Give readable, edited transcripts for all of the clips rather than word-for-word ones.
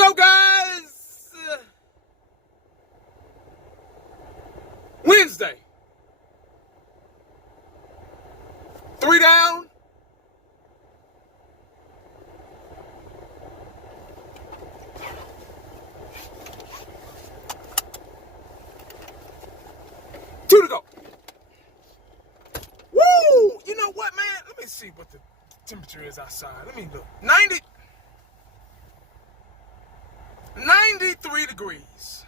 go, guys. Wednesday. 3 down. Two to go. Woo! You know what, man? Let me see what the temperature is outside. Let me look. 93 degrees.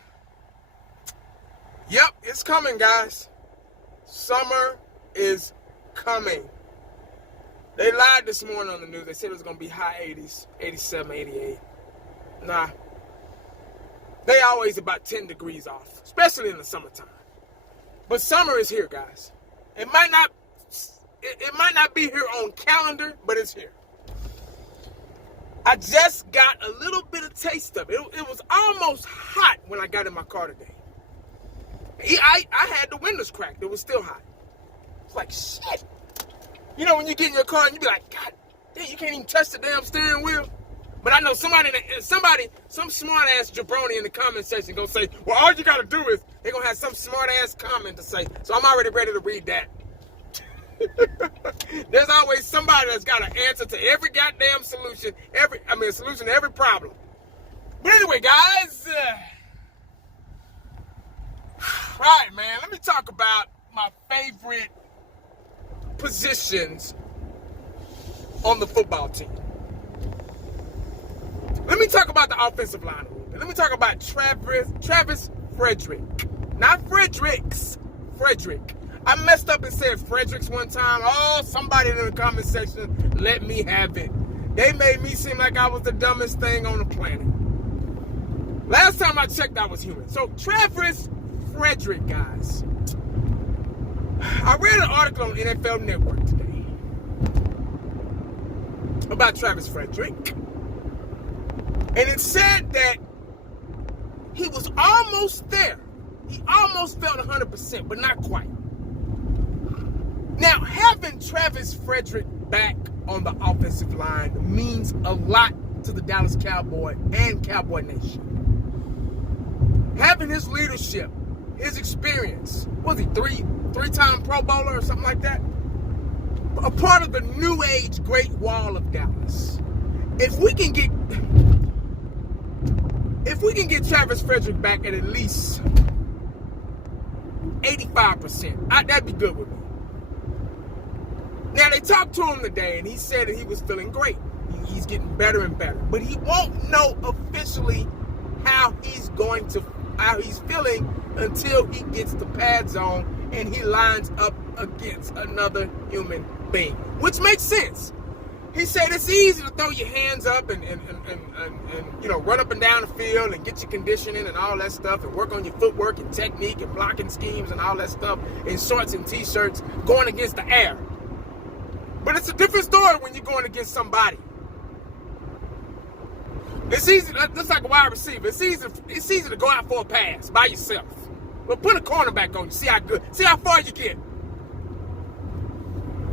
Yep, it's coming, guys. Summer is coming. They lied this morning on the news. They said it was going to be high 80s, 87, 88. Nah. They always about 10 degrees off, especially in the summertime. But summer is here, guys. It might not be here on calendar, but it's here. I just got a little bit of taste of it. It was almost hot when I got in my car today. I had the windows cracked. It was still hot. It's like, shit. You know when you get in your car and you be like, God damn, you can't even touch the damn steering wheel? But I know some smart ass jabroni in the comment section gonna say, well, all you gotta do is, they're gonna have some smart ass comment to say. So I'm already ready to read that. There's always somebody that's got an answer to every goddamn solution, a solution to every problem. But anyway, guys, all right, man, let me talk about my favorite positions on the football team. Let me talk about the offensive line a little bit. Let me talk about Travis Frederick. Not Fredericks. Frederick. I messed up and said Fredericks one time. Oh, somebody in the comment section let me have it. They made me seem like I was the dumbest thing on the planet. Last time I checked, I was human. So, Travis Frederick, guys. I read an article on NFL Network today about Travis Frederick. And it said that he was almost there. He almost felt 100%, but not quite. Now, having Travis Frederick back on the offensive line means a lot to the Dallas Cowboys and Cowboy Nation. Having his leadership, his experience, was he three-time Pro Bowler or something like that? A part of the new age Great Wall of Dallas. If we can get Travis Frederick back at least 85%, that'd be good with me. Now, they talked to him today, and he said that he was feeling great. He's getting better and better. But he won't know officially how he's feeling until he gets the pads on and he lines up against another human being, which makes sense. He said it's easy to throw your hands up and run up and down the field and get your conditioning and all that stuff and work on your footwork and technique and blocking schemes and all that stuff in shorts and t-shirts going against the air. But it's a different story when you're going against somebody. It's easy, just like a wide receiver. It's easy to go out for a pass by yourself. But put a cornerback on you, see how far you get.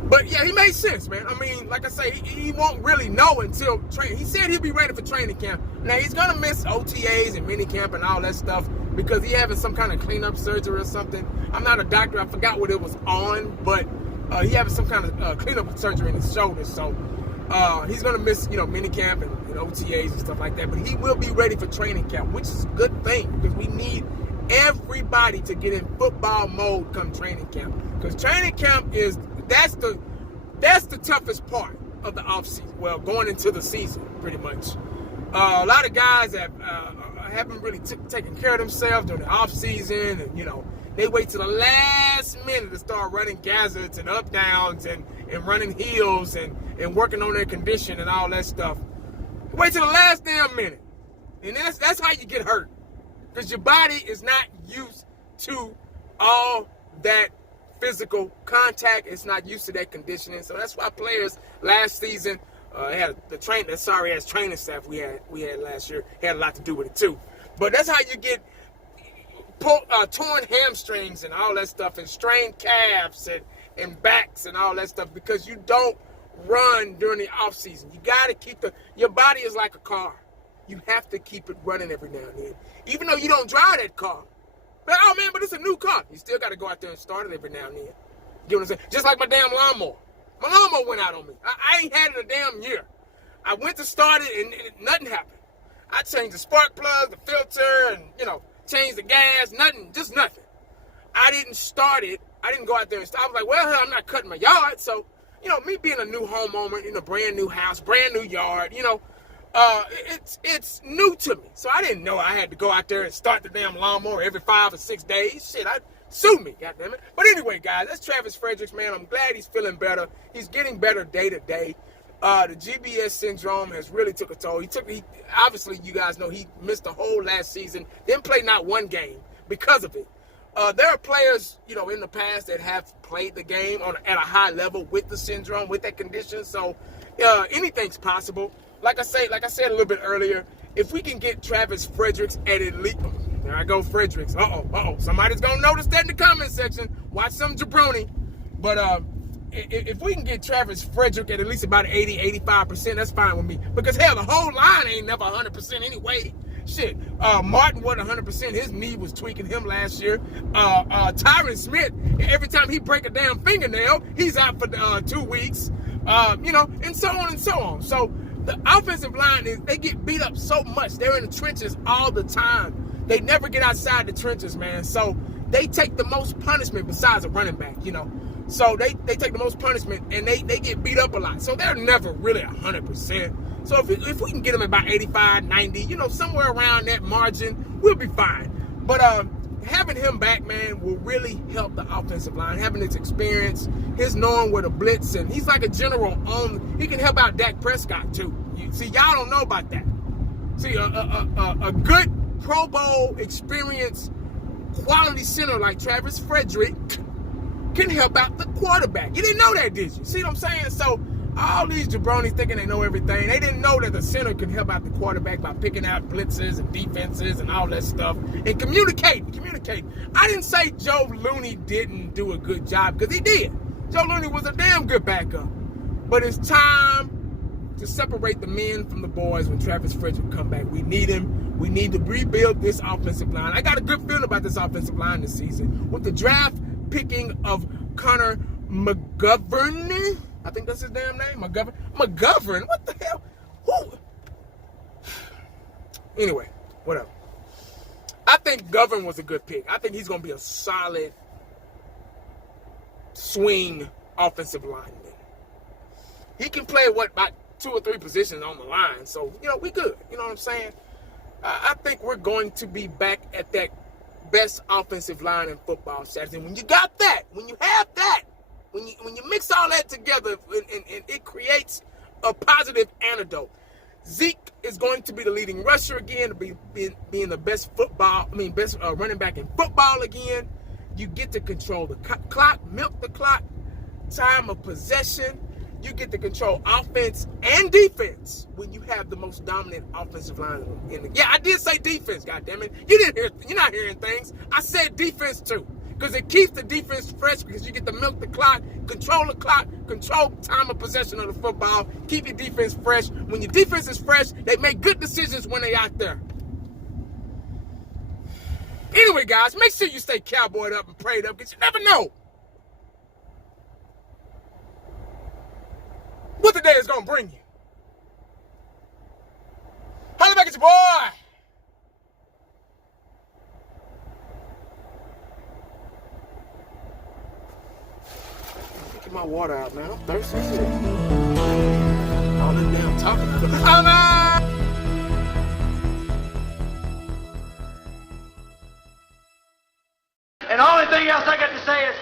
But yeah, he made sense, man. I mean, like I say, he won't really know until training. He said he'll be ready for training camp. Now, he's going to miss OTAs and minicamp and all that stuff because he's having some kind of cleanup surgery or something. I'm not a doctor. I forgot what it was on, but he having some kind of cleanup surgery in his shoulder. So he's going to miss, minicamp and OTAs and stuff like that. But he will be ready for training camp, which is a good thing because we need everybody to get in football mode come training camp. Because training camp that's the toughest part of the offseason. Well, going into the season, pretty much. A lot of guys haven't really taken care of themselves during the offseason, and they wait till the last minute to start running gazzards and up downs and running heels and working on their condition and all that stuff. Wait till the last damn minute, and that's how you get hurt, because your body is not used to all that physical contact. It's not used to that conditioning. So that's why players last season had the sorry-ass training staff we had last year had a lot to do with it too. But that's how you get torn hamstrings and all that stuff, and strained calves and backs and all that stuff, because you don't run during the off season. You got to keep your body is like a car. you have to keep it running every now and then. Even though you don't drive that car. Like, oh man, but it's a new car. You still got to go out there and start it every now and then. You get what I'm saying? Just like my damn lawnmower. My lawnmower went out on me. I ain't had it a damn year. I went to start it and nothing happened. I changed the spark plug, the filter, and, changed the gas, just nothing. I didn't start it. I didn't go out there and start. I was like, well, hell, I'm not cutting my yard. So, me being a new homeowner in a brand new house, brand new yard, it's new to me. So I didn't know I had to go out there and start the damn lawnmower every 5 or 6 days. Shit, sue me, goddammit. But anyway, guys, that's Travis Frederick, man. I'm glad he's feeling better. He's getting better day to day. The GBS syndrome has really took a toll. He obviously, you guys know he missed the whole last season. Didn't play not one game because of it. There are players, in the past that have played the game at a high level with the syndrome, with that condition. So anything's possible. Like I said a little bit earlier, if we can get Travis Fredericks at least, there I go, Fredericks. Somebody's gonna notice that in the comment section. Watch some jabroni. But if we can get Travis Frederick at least about 80-85%, that's fine with me. Because hell, the whole line ain't never 100% anyway. Shit, Martin wasn't 100%. His knee was tweaking him last year. Tyron Smith, every time he break a damn fingernail, he's out for 2 weeks. And so on and so on. So the offensive line, they get beat up so much. They're in the trenches all the time. They never get outside the trenches, man. So they take the most punishment besides a running back, So they take the most punishment, and they get beat up a lot. So they're never really 100%. So if we can get them about 85, 90, somewhere around that margin, we'll be fine. But having him back, man, will really help the offensive line. Having his experience, his knowing where to blitz, and he's like a general he can help out Dak Prescott too. See, y'all don't know about that. See, a good Pro Bowl experience, quality center like Travis Frederick can help out the quarterback. You didn't know that, did you? See what I'm saying? So all these jabronis thinking they know everything. They didn't know that the center can help out the quarterback by picking out blitzes and defenses and all that stuff and communicate. I didn't say Joe Looney didn't do a good job, because he did. Joe Looney was a damn good backup. But it's time to separate the men from the boys when Travis Frederick come back. We need him. We need to rebuild this offensive line. I got a good feeling about this offensive line this season. With the draft picking of Connor McGovern, I think that's his damn name, McGovern, what the hell? Who? Anyway, whatever. I think Govern was a good pick. I think he's going to be a solid swing offensive lineman. He can play, about 2 or 3 positions on the line. So, we good. You know what I'm saying? I think we're going to be back at that best offensive line in football status. And when you got that, when you have that, when you mix all that together, and it creates a positive antidote. Zeke is going to be the leading rusher again, being the best running back in football again. You get to control the clock, milk the clock, time of possession. You get to control offense and defense when you have the most dominant offensive line in the. Yeah, I did say defense, goddammit. You're not hearing things. I said defense too. Because it keeps the defense fresh, because you get to milk the clock, control time of possession of the football, keep your defense fresh. When your defense is fresh, they make good decisions when they're out there. Anyway, guys, make sure you stay cowboyed up and prayed up, because you never know what the day is going to bring you. Holla back at your boy. Get my water out, man. I'm thirsty. All this damn talking. And the only thing else I got to say is,